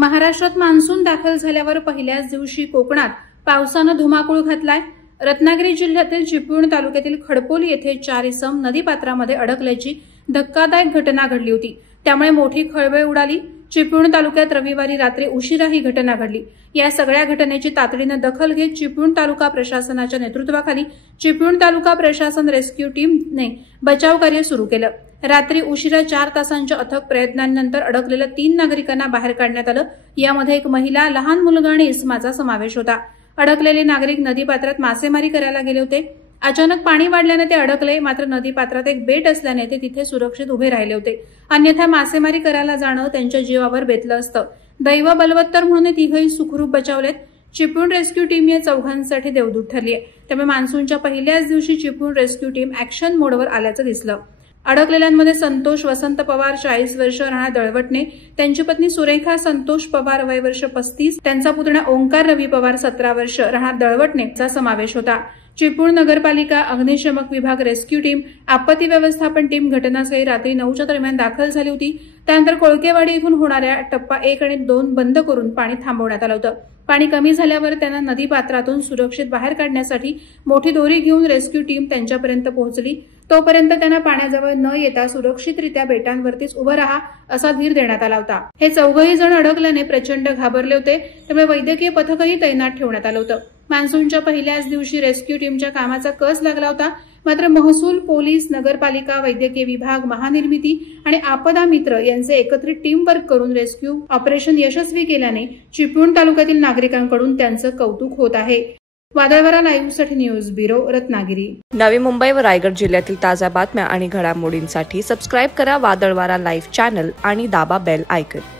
महाराष्ट्रात मान्सून दाखल झाल्यावर पहिल्याच दिवशी कोकणात पावसानं धुमाकूळ घातलाय। रत्नागिरी जिल्ह्यातील चिपळूण तालुक्यातील खडपोली येथे 4 इसम नदीपात्रामध्ये अडकल्याची धक्कादायक घटना घडली होती। त्यामुळे मोठी खळबळ उडाली। चिपळूण तालुक्यात रविवारी रात्री उशिरा ही घटना घडली। या सगळ्या घटनेची तातडीने दखल घेत चिपळूण तालुका प्रशासनाच्या नेतृत्वाखाली चिपळूण तालुका प्रशासन रेस्क्यू टीमने बचाव कार्य सुरू केलं। रात्री उशिरा 4 तासांच्या अथक प्रयत्नांनंतर अडकलेल्या 3 नागरिकांना बाहेर काढण्यात आलं। यामध्ये एक महिला, लहान मुलगा आणि इसमाचा समावेश होता। अडकलेले नागरिक नदीपात्रात मासेमारी करायला गेले होते। अचानक पाणी वाढल्याने ते अडकले, मात्र नदीपात्रात एक बेट असल्याने ते तिथे सुरक्षित उभे राहिले होते। अन्यथा मासेमारी करायला जाणं त्यांच्या जीवावर बेतलं असतं। दैव बलवत्तर म्हणून तिघही सुखरूप बचावलेत। चिपळूण रेस्क्यू टीम या चौघांसाठी देवदूत ठरली आहे। त्यामुळे मान्सूनच्या पहिल्याच दिवशी चिपळूण रेस्क्यू टीम ऍक्शन मोडवर आल्याचं दिसलं। अडकलेल्यांमध्ये संतोष वसंत पवार 40 वर्ष, राहणार दळवटणे, त्यांची पत्नी सुरेखा संतोष पवार वय वर्ष 35, त्यांचा पुतण्या ओंकार रवी पवार 17 वर्ष, राहणार दळवटणेचा समावेश होता। चिपळूण नगरपालिका, अग्निशमक विभाग, रेस्क्यू टीम, आपत्ती व्यवस्थापन टीम घटनास्थळी रात्री 9च्या दरम्यान दाखल झाली होती। त्यानंतर कोळकेवाडी येथून होणाऱ्या टप्पा 1 आणि 2 बंद करून पाणी थांबवण्यात आलं होतं। पाणी कमी झाल्यावर त्यांना नदीपात्रातून सुरक्षित बाहेर काढण्यासाठी मोठी दोरी घेऊन रेस्क्यू टीम त्यांच्यापर्यंत पोहोचली। तोपर्यंत त्यांना पाण्याजवळ न येता सुरक्षितरित्या बेटांवरतीच उभं राहा असा धीर देण्यात आला होता। हे चौघही जण अडकल्याने प्रचंड घाबरले होते, त्यामुळे वैद्यकीय पथकही तैनात ठेवण्यात आलं होतं। मान्सूनच्या पहिल्याच दिवशी रेस्क्यू टीमच्या कामाचा कस लागला होता, मात्र महसूल, पोलीस, नगरपालिका, वैद्यकीय विभाग, महानिर्मिती आणि आपदा मित्र यांचे एकत्रित टीम वर्क करून रेस्क्यू ऑपरेशन यशस्वी केल्याने चिपळूण तालुक्यातील नागरिकांकडून त्यांचं कौतुक होत आहे। वादळवारा लाईव्हसाठी न्यूज ब्युरो, रत्नागिरी। नवी मुंबई व रायगड जिल्ह्यातील ताज्या बातम्या आणि घडामोडींसाठी सबस्क्राईब करा वादळवारा लाईव्ह चॅनल आणि दाबा बेल आयकॉन।